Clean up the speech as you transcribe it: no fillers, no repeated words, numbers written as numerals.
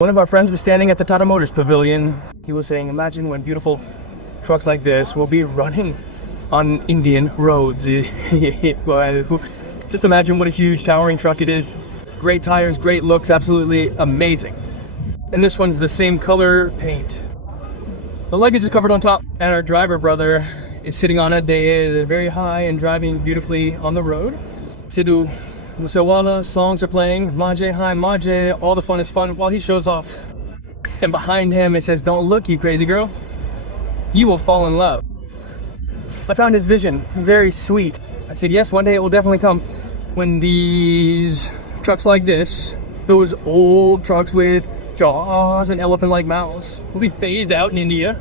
One of our friends was standing at the Tata Motors Pavilion. He was saying, imagine when beautiful trucks like this will be running on Indian roads. Just imagine what a huge towering truck it is. Great tires, great looks, absolutely amazing. And this one's the same color paint. The luggage is covered on top, and our driver brother is sitting on it. They are very high and driving beautifully on the road. Sidhu Musewala, songs are playing, Maje, hi Maje, all the fun is fun while he shows off. And behind him it says, don't look, you crazy girl, you will fall in love. I found his vision very sweet. I said, yes, one day it will definitely come when these trucks like this, those old trucks with jaws and elephant-like mouths, will be phased out in India.